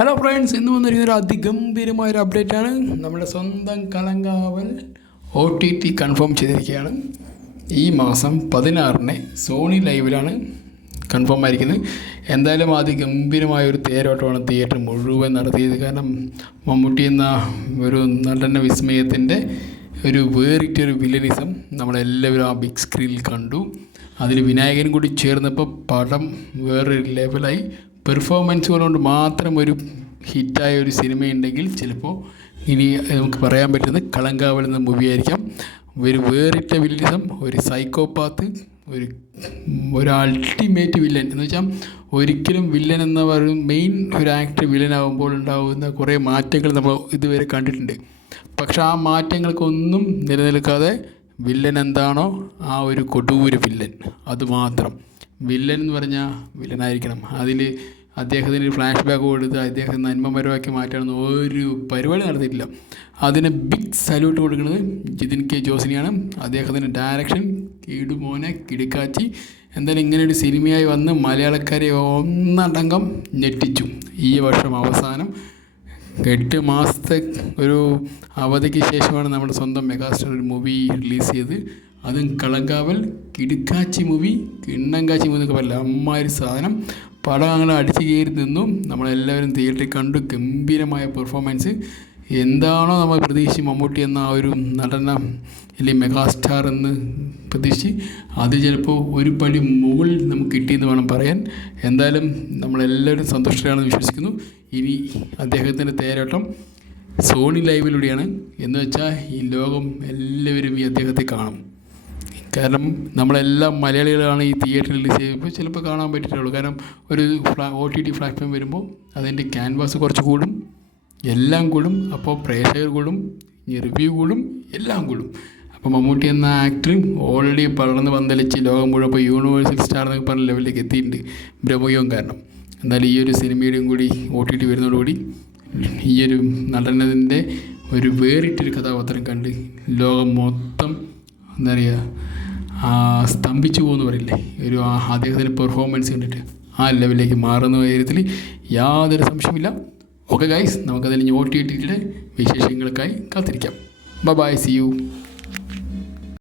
Hello friends, ഇന്ന് വന്നിരിക്കുന്ന ഒരു അതിഗംഭീരമായൊരു അപ്ഡേറ്റാണ്. നമ്മുടെ സ്വന്തം കളങ്കാവൽ OTT കൺഫേം ചെയ്തിരിക്കുകയാണ്. ഈ മാസം 16-ന് സോണി ലൈവിലാണ് കൺഫേം ആയിരിക്കുന്നത്. എന്തായാലും അതിഗംഭീരമായൊരു തേരോട്ടമാണ് തിയേറ്റർ മുഴുവൻ നടത്തിയത്. കാരണം മമ്മൂട്ടി എന്ന ഒരു നടന വിസ്മയത്തിൻ്റെ ഒരു വേറിട്ടൊരു വില്ലനിസം നമ്മളെല്ലാവരും ആ ബിഗ് സ്ക്രീനിൽ കണ്ടു. അതിൽ വിനായകനും കൂടി ചേർന്നപ്പോൾ പടം വേറൊരു ലെവലായി. പെർഫോമൻസുകൾ കൊണ്ട് മാത്രം ഒരു ഹിറ്റായ ഒരു സിനിമയുണ്ടെങ്കിൽ ചിലപ്പോൾ ഇനി നമുക്ക് പറയാൻ പറ്റുന്നത് കളങ്കാവൽ എന്ന മൂവി ആയിരിക്കാം. ഒരു വേറിട്ട വില്ലനിസം, ഒരു സൈക്കോപാത്ത്, ഒരു അൾട്ടിമേറ്റ് വില്ലൻ എന്ന് വെച്ചാൽ ഒരിക്കലും വില്ലൻ എന്ന ഒരു മെയിൻ ഒരു ആക്ടർ വില്ലനാകുമ്പോൾ ഉണ്ടാകുന്ന കുറേ മാറ്റങ്ങൾ നമ്മൾ ഇതുവരെ കണ്ടിട്ടുണ്ട്. പക്ഷെ ആ മാറ്റങ്ങൾക്കൊന്നും നിലനിൽക്കാതെ വില്ലൻ എന്താണോ ആ ഒരു കൊടൂര് വില്ലൻ, അതുമാത്രം വില്ലൻ എന്ന് പറഞ്ഞാൽ വില്ലനായിരിക്കണം. അതിൽ അദ്ദേഹത്തിന് ഫ്ലാഷ് ബാക്ക് കൊടുത്ത് അദ്ദേഹം നന്മമരമാക്കി മാറ്റാനൊന്നും ഒരു പരിപാടി നടത്തിയിട്ടില്ല. അതിന് ബിഗ് സല്യൂട്ട് കൊടുക്കുന്നത് ജിതിൻ കെ ജോസിനെയാണ്. അദ്ദേഹത്തിൻ്റെ ഡയറക്ഷൻ കിടുമോനെ കിടുക്കാച്ചി. എന്തായാലും ഇങ്ങനെയൊരു സിനിമയായി വന്ന് മലയാളക്കാരെ ഒന്നടങ്കം ഞെട്ടിച്ചു. ഈ വർഷം അവസാനം 8 മാസത്തെ ഒരു അവധിക്ക് ശേഷമാണ് നമ്മുടെ സ്വന്തം മെഗാസ്റ്റാർ ഒരു മൂവി റിലീസ് ചെയ്ത്. അതും കളങ്കാവൽ കിടുക്കാച്ചി മൂവി, കിണ്ണങ്കാച്ചി മൂവി എന്നൊക്കെ പറയില്ല, അമ്മാതിരി സാധനം. പടം അങ്ങനെ അടിച്ചു കയറി നിന്നു. നമ്മളെല്ലാവരും തിയേറ്ററിൽ കണ്ടു. ഗംഭീരമായ പെർഫോമൻസ്. എന്താണോ നമ്മൾ പ്രതീക്ഷിച്ച് മമ്മൂട്ടി എന്ന ആ ഒരു നടന അല്ലെങ്കിൽ മെഗാസ്റ്റാർ എന്ന് പ്രതീക്ഷിച്ച് അത് ചിലപ്പോൾ ഒരു പടി മുകളിൽ നമുക്ക് കിട്ടിയെന്ന് വേണം പറയാൻ. എന്തായാലും നമ്മളെല്ലാവരും സന്തുഷ്ടരാണെന്ന് വിശ്വസിക്കുന്നു. ഇനി അദ്ദേഹത്തിൻ്റെ തേരോട്ടം സോണി ലൈവിലൂടെയാണ്. എന്ന് വെച്ചാൽ ഈ ലോകം എല്ലാവരും ഈ അദ്ദേഹത്തെ കാണും. കാരണം നമ്മളെല്ലാം മലയാളികളാണ് ഈ തിയേറ്ററിൽ റിലീസ് ചെയ്യുമ്പോൾ ചിലപ്പോൾ കാണാൻ പറ്റിയിട്ടുള്ളൂ. കാരണം ഒരു OTT പ്ലാറ്റ്ഫോം വരുമ്പോൾ അതിൻ്റെ ക്യാൻവാസ് കുറച്ച് കൂടും, എല്ലാം കൂടും. അപ്പോൾ പ്രേക്ഷകർ കൂടും, റിവ്യൂ കൂടും, എല്ലാം കൂടും. അപ്പോൾ മമ്മൂട്ടി എന്ന ആക്ടർ ഓൾറെഡി പടർന്ന് പന്തലിച്ച് ലോകം മുഴുവൻ ഇപ്പോൾ യൂണിവേഴ്സൽ സ്റ്റാർ എന്നൊക്കെ പറഞ്ഞ ലെവലിലേക്ക് എത്തിയിട്ടുണ്ട് ബ്രഹ്മയോഗം കാരണം. എന്നാലും ഈ ഒരു സിനിമയുടെയും കൂടി OTT വരുന്നതോടുകൂടി ഈ ഒരു നടനത്തിൻ്റെ ഒരു വേറിട്ടൊരു കഥാപാത്രം കണ്ട് ലോകം മൊത്തം എന്താ പറയുക സ്തംഭിച്ചു പോകുമെന്ന് പറയില്ലേ, ഒരു അദ്ദേഹത്തിൻ്റെ പെർഫോമൻസ് കണ്ടിട്ട് ആ ലെവലിലേക്ക് മാറുന്ന കാര്യത്തിൽ യാതൊരു സംശയമില്ല. ഓക്കെ ഗൈസ്, നമുക്കതിൽ OTTയുടെ വിശേഷങ്ങൾക്കായി കാത്തിരിക്കാം. Bye, see U.